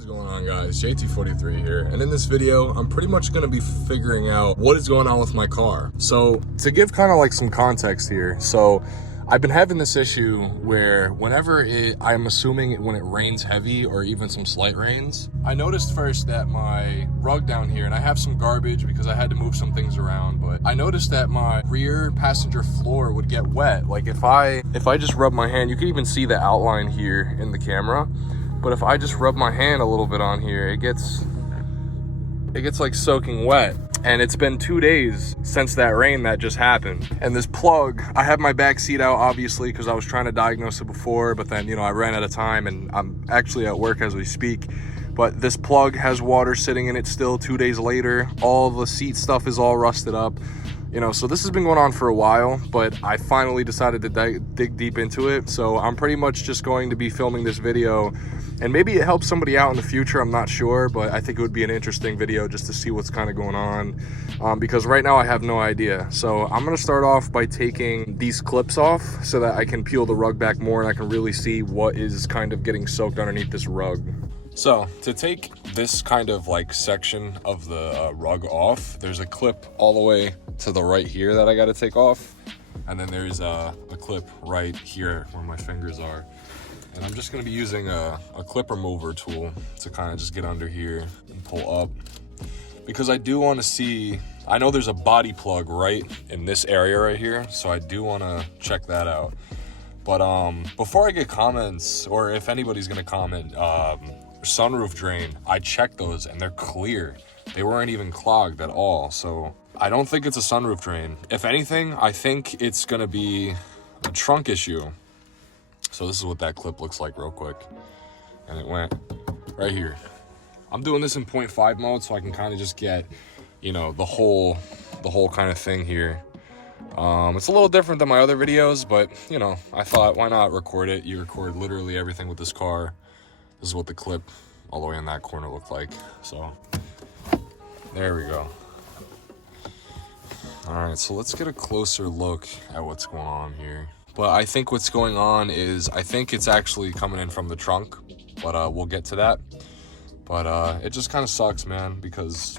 is going on, guys? JT43 here, and in this video I'm pretty much going to be figuring out what is going on with my car. So to give kind of like some context here, so I've been having this issue where whenever I'm assuming when it rains heavy or even some slight rains, I noticed first that my rug down here, and I have some garbage because I had to move some things around, but I noticed that my rear passenger floor would get wet. Like if I just rub my hand, you can even see the outline here in the camera, but if I just rub my hand a little bit on here, it gets like soaking wet. And it's been 2 days since that rain that just happened. And this plug, I have my back seat out obviously because I was trying to diagnose it before, but then, you know, I ran out of time and I'm actually at work as we speak. But this plug has water sitting in it still 2 days later. All the seat stuff is all rusted up. You know, so this has been going on for a while, but I finally decided to dig deep into it. So I'm pretty much just going to be filming this video, and maybe it helps somebody out in the future, I'm not sure, but I think it would be an interesting video just to see what's kind of going on, because right now I have no idea. So I'm going to start off by taking these clips off so that I can peel the rug back more and I can really see what is kind of getting soaked underneath this rug. So to take this kind of like section of the rug off, there's a clip all the way to the right here that I got to take off, and then there's a clip right here where my fingers are. And I'm just going to be using a clip remover tool to kind of just get under here and pull up, because I do want to see, I know there's a body plug right in this area right here, so I do want to check that out. But before I get comments, or if anybody's going to comment, sunroof drain, I checked those and they're clear. They weren't even clogged at all, so I don't think it's a sunroof drain. If anything, I think it's going to be a trunk issue. So this is what that clip looks like real quick. And it went right here. I'm doing this in 0.5 mode so I can kind of just get, you know, the whole kind of thing here. It's a little different than my other videos, but, you know, I thought, why not record it? You record literally everything with this car. This is what the clip all the way in that corner looked like. So there we go. All right, so let's get a closer look at what's going on here. But I think what's going on is, I think it's actually coming in from the trunk, but we'll get to that. But it just kind of sucks, man, because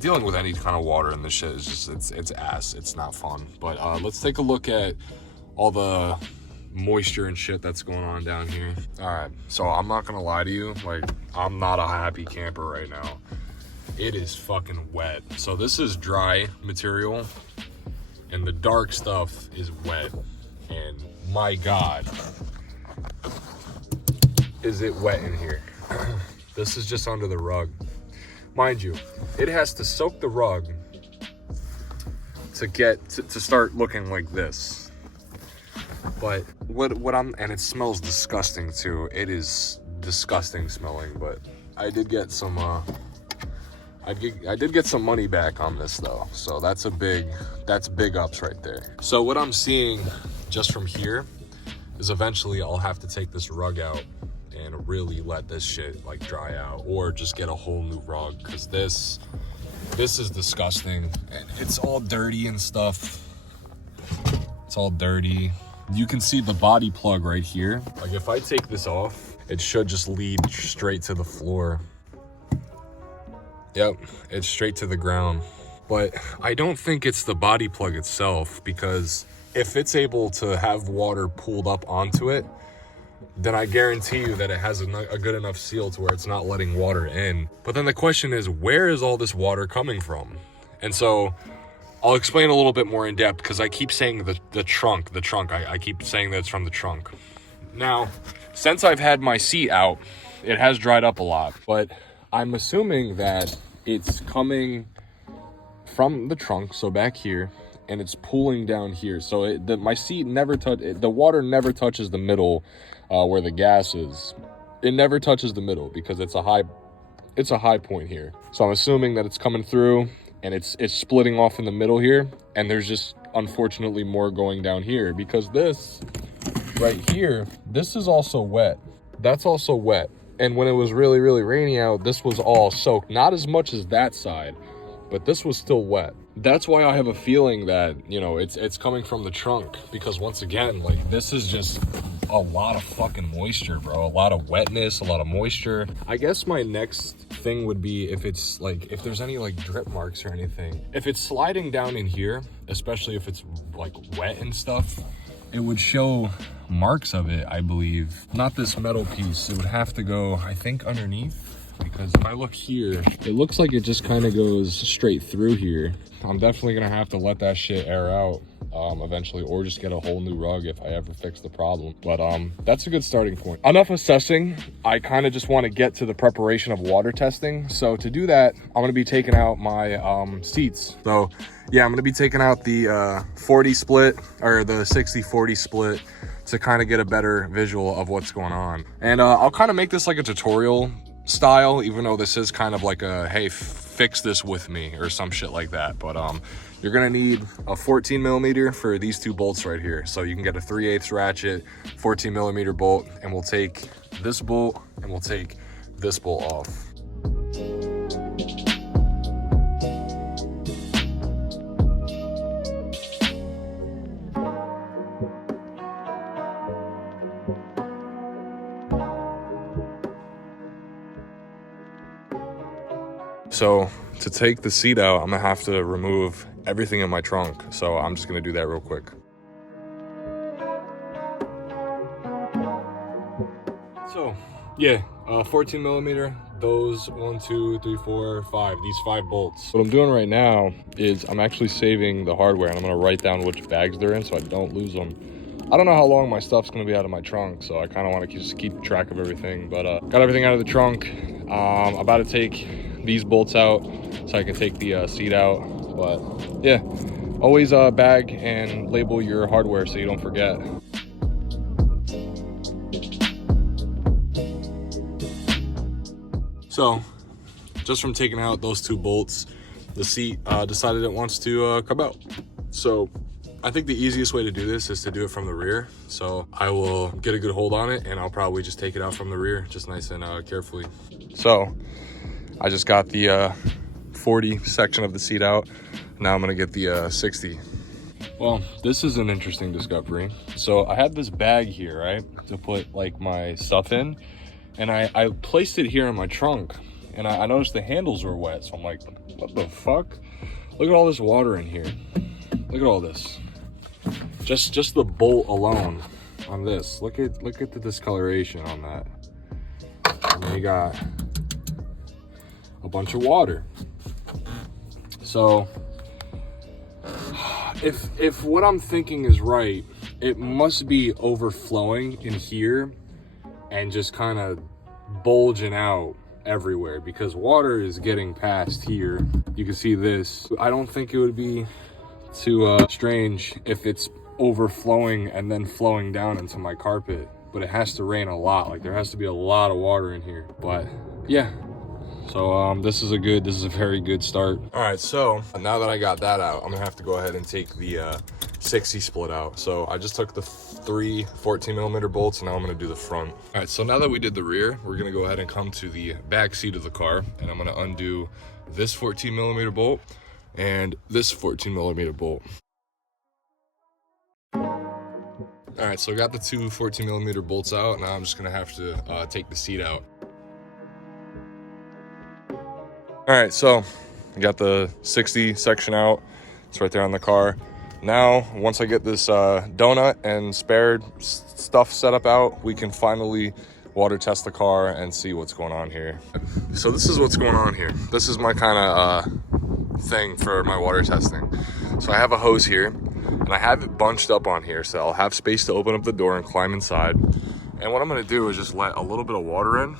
dealing with any kind of water in this shit is just, it's ass. It's not fun. But let's take a look at all the moisture and shit that's going on down here. All right, so I'm not gonna lie to you, like, I'm not a happy camper right now. It is fucking wet. So this is dry material and the dark stuff is wet, and my god, is it wet in here. This is just under the rug. Mind you, it has to soak the rug to get to start looking like this. But and it smells disgusting too. It is disgusting smelling, but I did get some I did get some money back on this though. So that's big ups right there. So what I'm seeing just from here is eventually I'll have to take this rug out and really let this shit like dry out, or just get a whole new rug, because this is disgusting and it's all dirty and stuff. It's all dirty. You can see the body plug right here. Like if I take this off, it should just lead straight to the floor. Yep, it's straight to the ground. But I don't think it's the body plug itself, because if it's able to have water pooled up onto it, then I guarantee you that it has a good enough seal to where it's not letting water in. But then the question is, where is all this water coming from? And so I'll explain a little bit more in depth, because I keep saying the trunk. I keep saying that it's from the trunk. Now, since I've had my seat out, it has dried up a lot, but I'm assuming that it's coming from the trunk, so back here, and it's pooling down here. So my seat never the water never touches the middle where the gas is. It never touches the middle because it's a high point here. So I'm assuming that it's coming through and it's splitting off in the middle here, and there's just unfortunately more going down here, because this right here, this is also wet. That's also wet. And when it was really rainy out, this was all soaked. Not as much as that side, but this was still wet. that's why I have a feeling that, you know, it's coming from the trunk, because once again, like, this is just a lot of fucking moisture, bro. A lot of wetness, a lot of moisture. I guess my next thing would be if it's like, if there's any like drip marks or anything. If it's sliding down in here, especially if it's like wet and stuff, it would show marks of it, I believe. Not this metal piece. It would have to go, I think, underneath. Because if I look here, it looks like it just kind of goes straight through here. I'm definitely gonna have to let that shit air out eventually, or just get a whole new rug if I ever fix the problem. But that's a good starting point. Enough assessing. I kind of just want to get to the preparation of water testing. So to do that, I'm gonna be taking out my seats. So yeah, I'm gonna be taking out the 40 split, or the 60-40 split, to kind of get a better visual of what's going on. And I'll kind of make this like a tutorial style, even though this is kind of like a, hey, fix this with me or some shit like that. But you're gonna need a 14 millimeter for these two bolts right here. So you can get a 3/8 ratchet, 14 millimeter bolt, and we'll take this bolt and we'll take this bolt off. So to take the seat out, I'm gonna have to remove everything in my trunk. So I'm just gonna do that real quick. So yeah, 14 millimeter, those 1, 2, 3, 4, 5, these 5 bolts. What I'm doing right now is I'm actually saving the hardware, and I'm gonna write down which bags they're in so I don't lose them. I don't know how long my stuff's gonna be out of my trunk, so I kind of want to just keep track of everything. But got everything out of the trunk. About to take these bolts out so I can take the seat out. But yeah, always bag and label your hardware so you don't forget. So just from taking out those 2 bolts, the seat decided it wants to come out. So I think the easiest way to do this is to do it from the rear. So I will get a good hold on it, and I'll probably just take it out from the rear, just nice and carefully. So I just got the 40 section of the seat out. Now I'm gonna get the 60. Well, this is an interesting discovery. So I had this bag here, right, to put like my stuff in, and I placed it here in my trunk, and I noticed the handles were wet. So I'm like, what the fuck? Look at all this water in here. Look at all this. Just the bolt alone on this. Look at the discoloration on that. And then you got a bunch of water. So if what I'm thinking is right, it must be overflowing in here and just kind of bulging out everywhere, because water is getting past here. You can see this. I don't think it would be too strange if it's overflowing and then flowing down into my carpet, but it has to rain a lot. Like, there has to be a lot of water in here. But yeah, so this is a very good start. All right, so now that I got that out, I'm gonna have to go ahead and take the 60 split out. So I just took the 3 14 millimeter bolts, and now I'm gonna do the front. All right, so now that we did the rear, we're gonna go ahead and come to the back seat of the car, and I'm gonna undo this 14 millimeter bolt and this 14 millimeter bolt. All right, so I got the 2 14 millimeter bolts out. Now I'm just gonna have to take the seat out. All right, so I got the 60 section out. It's right there on the car. Now, once I get this donut and spared stuff set up out, we can finally water test the car and see what's going on here. So this is what's going on here. This is my kind of thing for my water testing. So I have a hose here, and I have it bunched up on here, so I'll have space to open up the door and climb inside. And what I'm gonna do is just let a little bit of water in,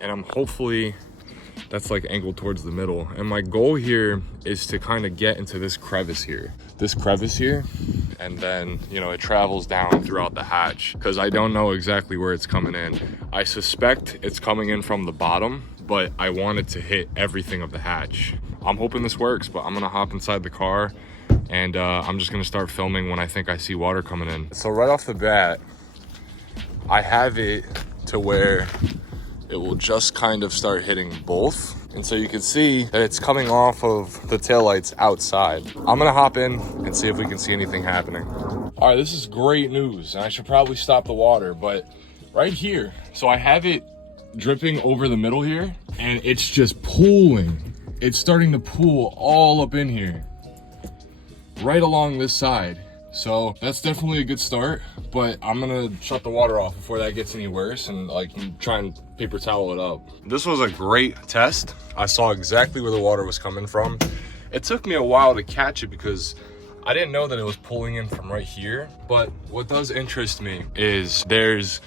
and I'm hopefully, that's like angled towards the middle. And my goal here is to kind of get into this crevice here, and then, you know, it travels down throughout the hatch, because I don't know exactly where it's coming in. I suspect it's coming in from the bottom, but I want it to hit everything of the hatch. I'm hoping this works, but I'm gonna hop inside the car, and I'm just gonna start filming when I think I see water coming in. So right off the bat, I have it to where it will just kind of start hitting both. And so you can see that it's coming off of the taillights outside. I'm gonna hop in and see if we can see anything happening. All right, this is great news. And I should probably stop the water, but right here, so I have it dripping over the middle here, and it's just pooling. It's starting to pool all up in here, right along this side. So that's definitely a good start, but I'm gonna shut the water off before that gets any worse and like try and paper towel it up. This was a great test. I saw exactly where the water was coming from. It took me a while to catch it because I didn't know that it was pulling in from right here. But what does interest me is there's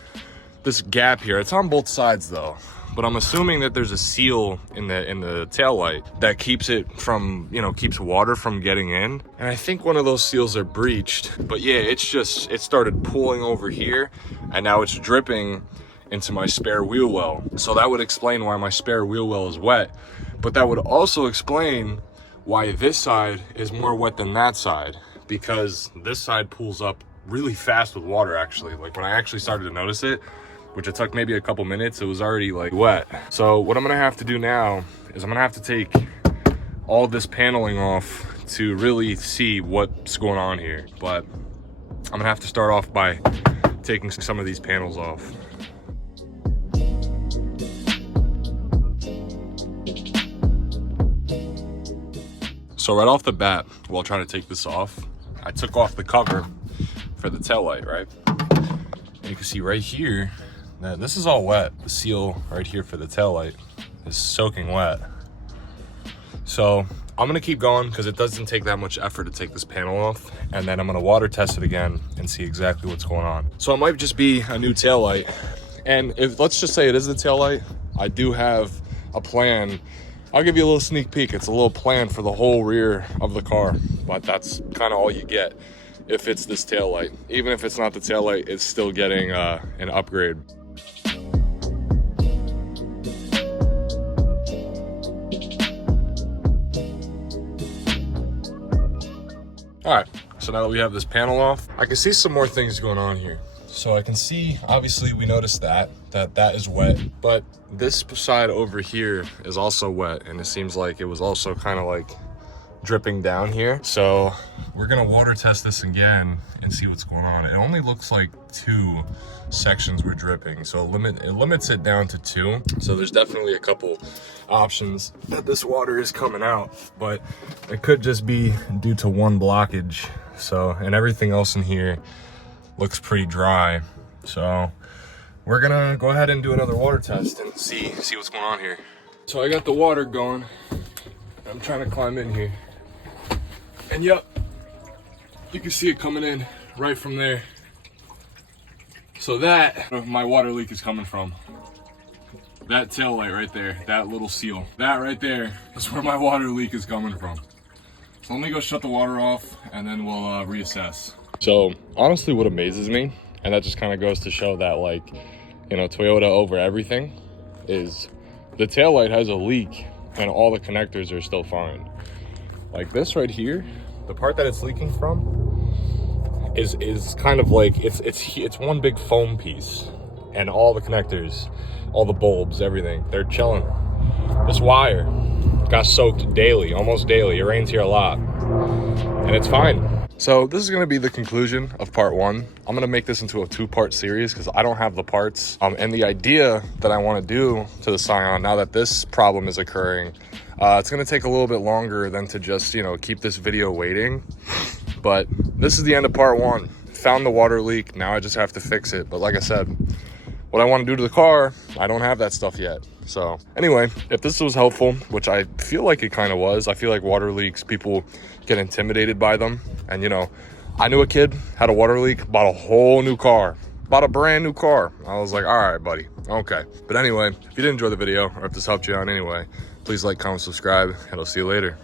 this gap here. It's on both sides though, but I'm assuming that there's a seal in the tail light that keeps it from, you know, keeps water from getting in. And I think one of those seals are breached. But yeah, it started pooling over here, and now it's dripping into my spare wheel well. So that would explain why my spare wheel well is wet. But that would also explain why this side is more wet than that side, because this side pools up really fast with water actually. Like when I actually started to notice it, which it took maybe a couple minutes, it was already like wet. So what I'm gonna have to do now is I'm gonna have to take all this paneling off to really see what's going on here. But I'm gonna have to start off by taking some of these panels off. So right off the bat, while trying to take this off, I took off the cover for the taillight, right? And you can see right here, that this is all wet. The seal right here for the taillight is soaking wet. So I'm gonna keep going because it doesn't take that much effort to take this panel off, and then I'm gonna water test it again and see exactly what's going on. So it might just be a new taillight, and if let's just say it is the taillight, I do have a plan. I'll give you a little sneak peek. It's a little plan for the whole rear of the car, but that's kind of all you get if it's this taillight. Even if it's not the taillight, it's still getting an upgrade. All right, so now that we have this panel off, I can see some more things going on here. So I can see, obviously we noticed that is wet, but this side over here is also wet, and it seems like it was also kind of like dripping down here. So we're gonna water test this again and see what's going on. It only looks like 2 sections were dripping, so it limits it down to 2. So there's definitely a couple options that this water is coming out, but it could just be due to one blockage. So, and everything else in here looks pretty dry. So we're gonna go ahead and do another water test and see what's going on here. So I got the water going. I'm trying to climb in here. And yep, you can see it coming in right from there. So that my water leak is coming from. That tail light right there, that little seal. That right there is where my water leak is coming from. So let me go shut the water off and then we'll reassess. So honestly, what amazes me, and that just kind of goes to show that, like, you know, Toyota over everything, is the taillight has a leak and all the connectors are still fine. Like this right here, the part that it's leaking from is kind of like, it's one big foam piece, and all the connectors, all the bulbs, everything, they're chilling. This wire got soaked daily, almost daily. It rains here a lot, and it's fine. So this is going to be the conclusion of part 1. I'm going to make this into a 2-part series because I don't have the parts. And the idea that I want to do to the Scion, now that this problem is occurring, it's going to take a little bit longer than to just, you know, keep this video waiting. But this is the end of part 1. Found the water leak. Now I just have to fix it. But like I said, what I want to do to the car, I don't have that stuff yet. So anyway, if this was helpful, which I feel like it kind of was, I feel like water leaks, people get intimidated by them. And you know, I knew a kid had a water leak, bought a whole new car, bought a brand new car. I was like, all right, buddy, okay. But anyway, if you did enjoy the video, or if this helped you out in any way, please like, comment, subscribe, and I'll see you later.